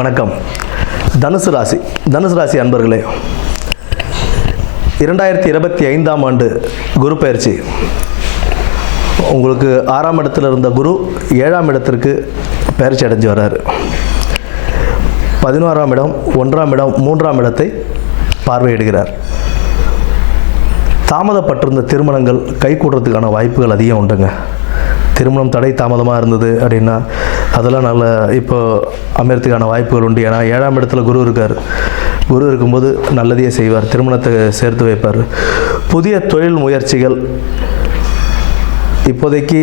வணக்கம். தனுசு ராசி அன்பர்களே, 2025ஆம் ஆண்டு குரு பயிற்சி உங்களுக்கு 6ஆம் இடத்துல இருந்த குரு 7ஆம் இடத்திற்கு பயிற்சி அடைஞ்சு வர்றாரு. 11ஆம் இடம், 1ஆம் இடம், 3ஆம் இடத்தை பார்வையிடுகிறார். தாமதப்பட்டிருந்த திருமணங்கள் கைகூடுறதுக்கான வாய்ப்புகள் அதிகம் உண்டுங்க. திருமணம் தடை தாமதமாக இருந்தது அப்படின்னா அதெல்லாம் நல்ல இப்போ அமையறதுக்கான வாய்ப்புகள் உண்டு. ஏன்னா 7ஆம் இடத்துல குரு இருக்கார். குரு இருக்கும்போது நல்லதையே செய்வார், திருமணத்தை சேர்த்து வைப்பார். புதிய தொழில் முயற்சிகள் இப்போதைக்கு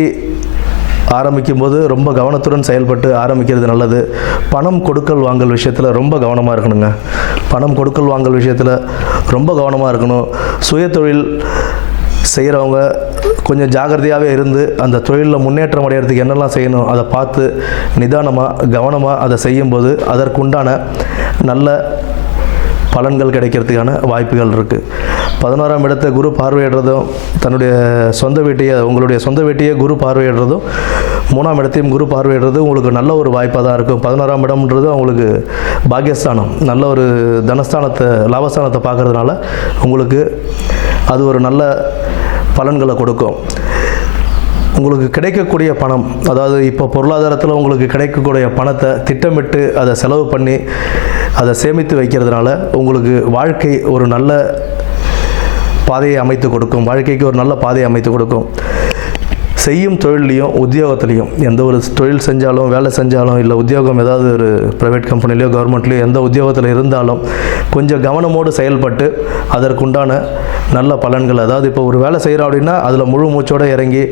ஆரம்பிக்கும் போது ரொம்ப கவனத்துடன் செயல்பட்டு ஆரம்பிக்கிறது நல்லது. பணம் கொடுக்கல் வாங்கல் விஷயத்தில் ரொம்ப கவனமாக இருக்கணுங்க. பணம் கொடுக்கல் வாங்கல் விஷயத்தில் ரொம்ப கவனமாக இருக்கணும். சுய தொழில் செய்கிறவங்க கொஞ்சம் ஜாகிரதையாகவே இருந்து அந்த தொழிலில் முன்னேற்றம் அடைகிறதுக்கு என்னெல்லாம் செய்யணும் அதை பார்த்து நிதானமாக கவனமாக அதை செய்யும்போது அதற்குண்டான நல்ல பலன்கள் கிடைக்கிறதுக்கான வாய்ப்புகள் இருக்குது. 11ஆம் இடத்தை குரு பார்வையிடுறதும் தன்னுடைய உங்களுடைய சொந்த வீட்டையே குரு பார்வையிடுறதும் 3ஆம் இடத்தையும் குரு பார்வையிடுறது உங்களுக்கு நல்ல ஒரு வாய்ப்பாக தான் இருக்கும். 11ஆம் இடம்ன்றது உங்களுக்கு பாக்கியஸ்தானம், நல்ல ஒரு தனஸ்தானத்தை லாபஸ்தானத்தை பார்க்கறதுனால உங்களுக்கு அது ஒரு நல்ல பலன்களை கொடுக்கும். உங்களுக்கு கிடைக்கக்கூடிய பணம், அதாவது இப்போ பொருளாதாரத்தில் உங்களுக்கு கிடைக்கக்கூடிய பணத்தை திட்டமிட்டு அதை செலவு பண்ணி அதை சேமித்து வைக்கிறதுனால உங்களுக்கு வாழ்க்கை ஒரு நல்ல பாதையை அமைத்து கொடுக்கும். வாழ்க்கைக்கு ஒரு நல்ல பாதையை அமைத்து கொடுக்கும். செய்யும் தொழிலையும் உத்தியோகத்துலேயும் எந்த ஒரு தொழில் செஞ்சாலும் வேலை செஞ்சாலும் இல்லை உத்தியோகம் ஏதாவது ஒரு ப்ரைவேட் கம்பெனிலையோ கவர்மெண்ட்லேயோ எந்த உத்தியோகத்தில் இருந்தாலும் கொஞ்சம் கவனமோடு செயல்பட்டு அதற்குண்டான நல்ல பலன்கள், அதாவது இப்போ ஒரு வேலை செய்கிறோம் அப்படின்னா அதில் முழு மூச்சோடு இறங்கி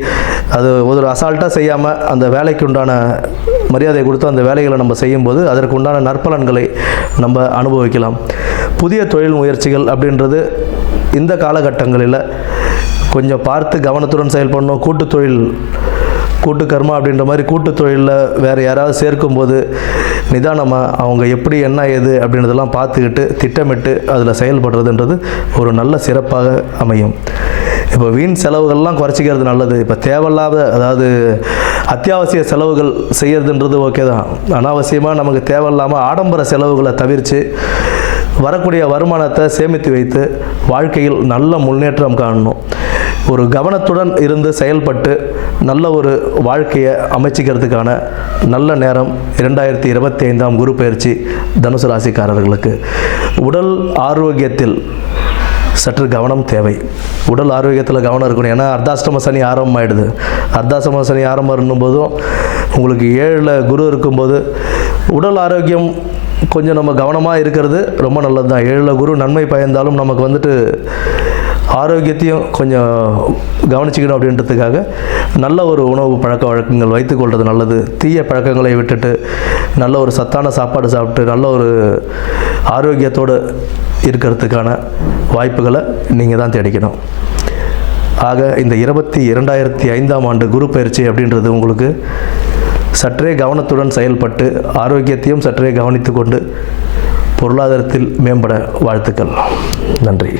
அது ஒரு அசால்ட்டாக செய்யாமல் அந்த வேலைக்கு உண்டான மரியாதை கொடுத்து அந்த வேலைகளை நம்ம செய்யும்போது அதற்குண்டான நற்பலன்களை நம்ம அனுபவிக்கலாம். புதிய தொழில் முயற்சிகள் அப்படின்றது இந்த காலகட்டங்களில் கொஞ்சம் பார்த்து கவனத்துடன் செயல்படணும். கூட்டு கர்மா அப்படின்ற மாதிரி கூட்டு தொழிலில் வேறு யாராவது சேர்க்கும்போது நிதானமாக அவங்க எப்படி என்ன ஏது அப்படின்றதெல்லாம் பார்த்துக்கிட்டு திட்டமிட்டு அதில் செயல்படுறதுன்றது ஒரு நல்ல சிறப்பாக அமையும். இப்போ வீண் செலவுகள்லாம் குறைச்சிக்கிறது நல்லது. இப்போ தேவையில்லாத, அதாவது அத்தியாவசிய செலவுகள் செய்கிறதுன்றது ஓகே தான். அனாவசியமாக நமக்கு தேவையில்லாமல் ஆடம்பர செலவுகளை தவிர்த்து வரக்கூடிய வருமானத்தை சேமித்து வைத்து வாழ்க்கையில் நல்ல முன்னேற்றம் காணணும். ஒரு கவனத்துடன் இருந்து செயல்பட்டு நல்ல ஒரு வாழ்க்கையை அமைச்சிக்கிறதுக்கான நல்ல நேரம் 2025ஆம் குரு பயிற்சி தனுசு ராசிக்காரர்களுக்கு. உடல் ஆரோக்கியத்தில் சற்று கவனம் தேவை. உடல் ஆரோக்கியத்தில் கவனம் இருக்கணும். ஏன்னா அர்த்தாஷ்டம சனி ஆரம்பமாயிடுது. அர்த்தாஷ்டம சனி ஆரம்பம் போதும் உங்களுக்கு 7ல் குரு இருக்கும்போது உடல் ஆரோக்கியம் கொஞ்சம் நம்ம கவனமாக இருக்கிறது ரொம்ப நல்லது தான். 7ல் குரு நன்மை பயந்தாலும் நமக்கு ஆரோக்கியத்தையும் கொஞ்சம் கவனிச்சிக்கணும் அப்படின்றதுக்காக நல்ல ஒரு உணவு பழக்க வழக்கங்கள் வைத்துக்கொள்வது நல்லது. தீய பழக்கங்களை விட்டுட்டு நல்ல ஒரு சத்தான சாப்பாடு சாப்பிட்டு நல்ல ஒரு ஆரோக்கியத்தோடு இருக்கிறதுக்கான வாய்ப்புகளை நீங்கள் தான் தேடிக்கணும். ஆக இந்த 2025ஆம் ஆண்டு குரு பயிற்சி அப்படின்றது உங்களுக்கு சற்றே கவனத்துடன் செயல்பட்டு ஆரோக்கியத்தையும் சற்றே கவனித்து கொண்டு பொருளாதாரத்தில் மேம்பட வாழ்த்துக்கள். நன்றி.